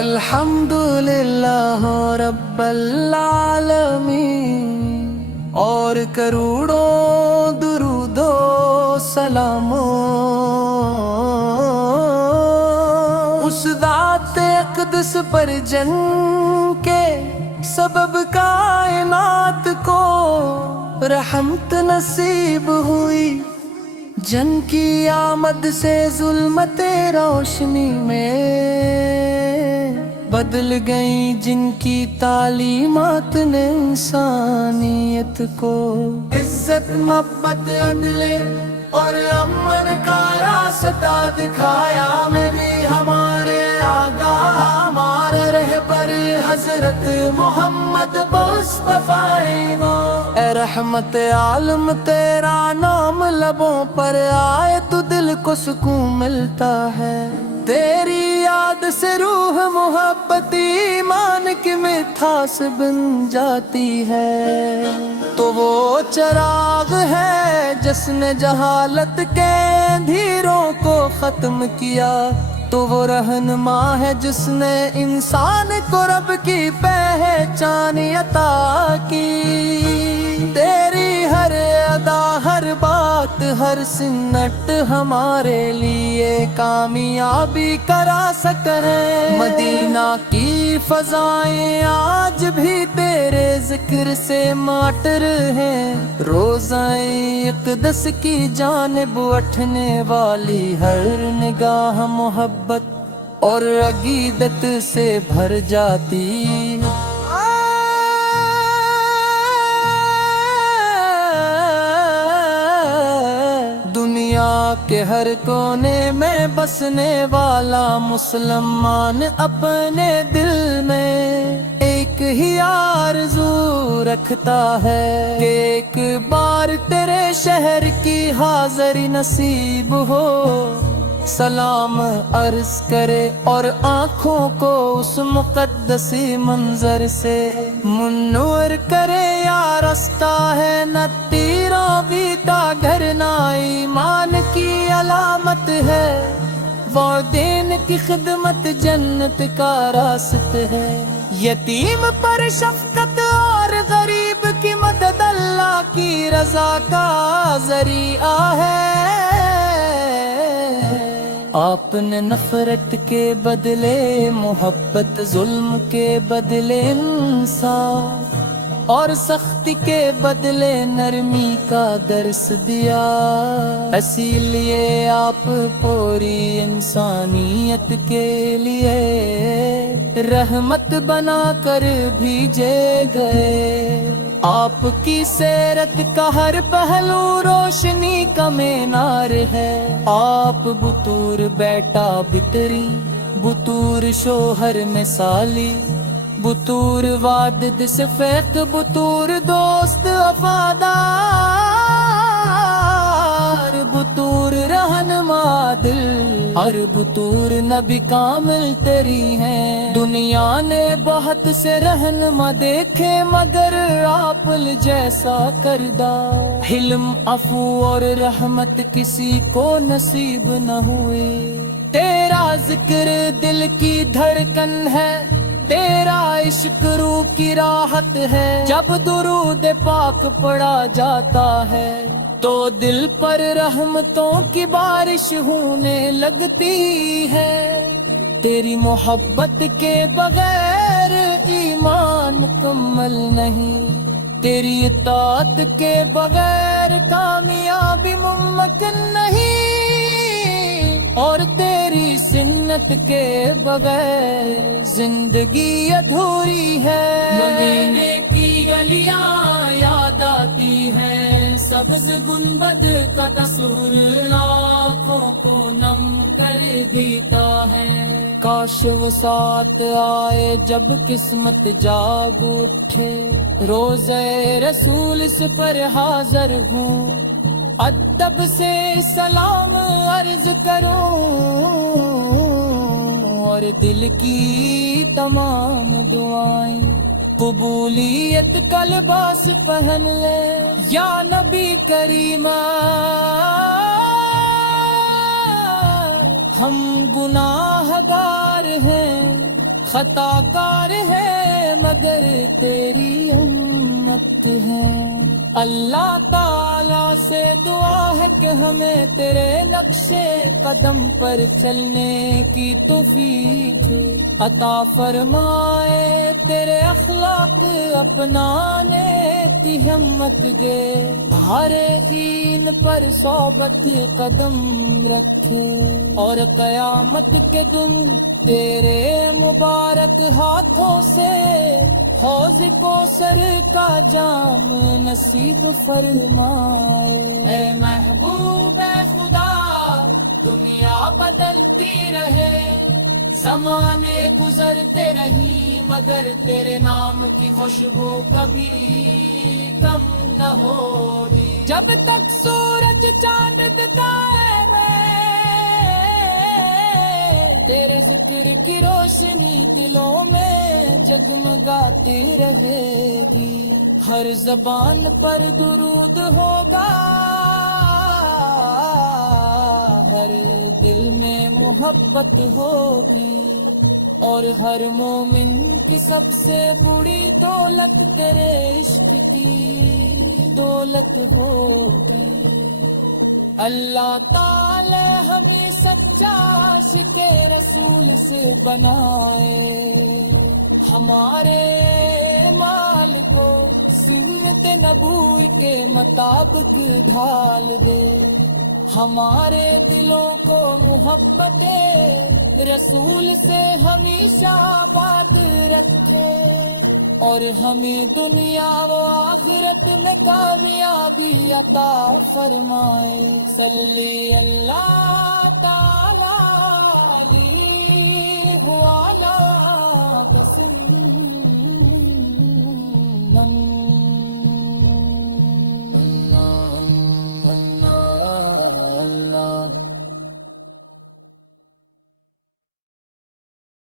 अल्हम्दुलिल्लाह रब्बल आलमीन और करोड़ों दुरूदो सलामों उस ज़ात अक़दस पर जन के सबब कायनात को रहमत नसीब हुई। जन की आमद से ज़ुल्मते रोशनी में बदल गई जिनकी तालीमात ने इंसानियत को। इज्जत मोहब्बत अदले और अमन का रास्ता दिखाया नबी हमारे आका हमारे रहबर हजरत मोहम्मद मुस्तफा। ए रहमत आलम तेरा नाम लबों पर आए तो दिल को सुकून मिलता है। तेरी याद से रूह मोहब्बत ईमान की मिठास बन जाती है। तो वो चिराग है जिसने जहालत के अंधेरों को खत्म किया। तो वो रहनुमा है जिसने इंसान को रब की पहचान अता की। तेरी हर अदा हर बात हर सिन्नत हमारे लिए कामयाबी करा सके। मदीना की फजाएं आज भी तेरे जिक्र से माटर हैं। रोज़ाए अक़दस की जानिब उठने वाली हर निगाह मोहब्बत और अक़ीदत से भर जाती। दुनिया के हर कोने में बसने वाला मुसलमान अपने दिल में एक ही आरज़ू रखता है कि एक बार तेरे शहर की हाज़री नसीब हो। सलाम अर्ज करे और आँखों को उस मुक़द्दसी मंजर से मुन्नवर करे। या रास्ता है न तीरा बीता घर ना ईमान की अलामत है। वो दिन की खिदमत जन्नत का रास्त है। यतीम पर शफ़क़त और गरीब की मदद अल्लाह की रज़ा का ज़रिया है। आपने नफरत के बदले मोहब्बत, जुल्म के बदले इंसाफ और सख्ती के बदले नरमी का दर्स दिया। इसीलिए आप पूरी इंसानियत के लिए रहमत बना कर भेजे गए। आपकी सीरत का हर पहलू रोशनी का मीनार है। आप बुतूर बेटा बितरी, बुतूर शोहर में साली, बुतूर वादिद सफेद, बुतूर दोस्त वफादार, बुतूर रहनुमा दिल और बुतूर नबी कामिल तेरी हैं। दुनिया ने बहुत से रहनुमा देखे मगर आप जैसा करदा हिल्म अफू और रहमत किसी को नसीब न हुए। तेरा जिक्र दिल की धड़कन है, तेरा इश्क रूह की राहत है। जब दुरूद पाक पढ़ा जाता है तो दिल पर रहमतों की बारिश होने लगती है। तेरी मोहब्बत के बगैर ईमान मुकम्मल नहीं, तेरी इताअत के बगैर कामयाबी मुमकिन नहीं, और तेरी सुन्नत के बगैर जिंदगी अधूरी है। मदीने की गलियां याद आती हैं, सब्ज़ गुंबद का तस्वीर आँखों को नम कर देता है। کاش وہ ساتھ آئے جب قسمت جاگ اٹھے، روزے رسول اس پر حاضر ہوں، ادب سے سلام عرض کروں اور دل کی تمام دعائیں قبولیت کا لباس پہن لے یا نبی کریم۔ ہم گناہ گار ہیں، خطا کار ہیں، مگر تیری امت ہے۔ اللہ تعالیٰ سے دعا ہے کہ ہمیں تیرے نقشے قدم پر چلنے کی توفیق عطا فرمائے، تیرے اخلاق اپنانے کی ہمت دے، ہر دین پر صحبت قدم رکھے اور قیامت کے دن تیرے مبارک ہاتھوں سے حوض کوثر کا جام نصیب فرمائے۔ اے محبوب خدا، دنیا بدلتی رہے، زمانے گزرتے رہی، مگر تیرے نام کی خوشبو کبھی کم نہ ہوگی۔ جب تک سورج چاند قائم ہے، تیرے ذکر کی روشنی دلوں میں جگمگاتی رہے گی، ہر زبان پر درود ہوگا، ہر دل میں محبت ہوگی، اور ہر مومن کی سب سے بڑی دولت تیرے عشق کی دولت ہوگی۔ اللہ تعالی ہمیں سچا عاشق رسول سے بنائے، ہمارے مال کو سنت نبوی کے مطابق ڈھال دے، ہمارے دلوں کو محبت رسول سے ہمیشہ آباد رکھے، اور ہمیں دنیا و آخرت میں کامیابی عطا فرمائے۔ صلی اللہ تعالی